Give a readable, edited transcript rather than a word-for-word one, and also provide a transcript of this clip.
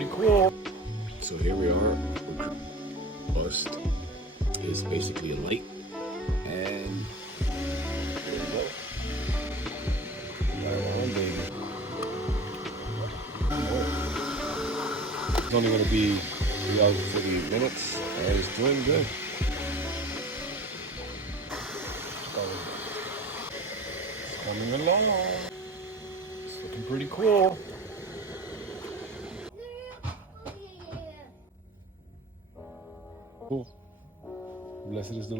pretty cool. So here we are. Bust is basically a light, and there you go. Got it on, baby. It's only going to be 3 hours and 38 minutes, and it's doing good. It's coming along. It's looking pretty cool. Blessed is the Lord.